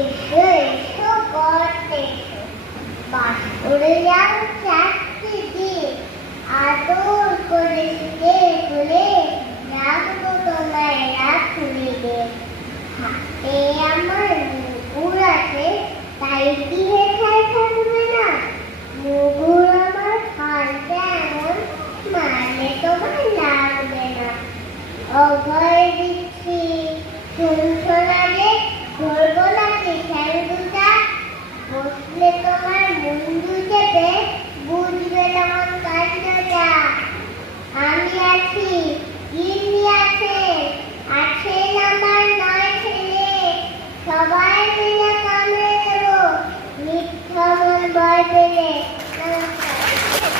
এসো এসো গর্তে এসো, বাস করে যাও চারটি দিন, আদর করে শুয়ে খুলে রাখবো তোমায় রাখুলে দিয়ে। হাতে আমার মুগুর আছে, তাই কি হেথায় থাকবে না? মুগুর আমার হালটা এমন, মারলে তোমার লাগবে না। অভয় দিচ্ছি শুনছো না যে, ধরবো নাকি ঠ্যাং দুটা? বসলে তোমার মুন্ডু চেপে বুঝবে না মন কাণ্ডটা। আমি আছি, গিন্নি আছে,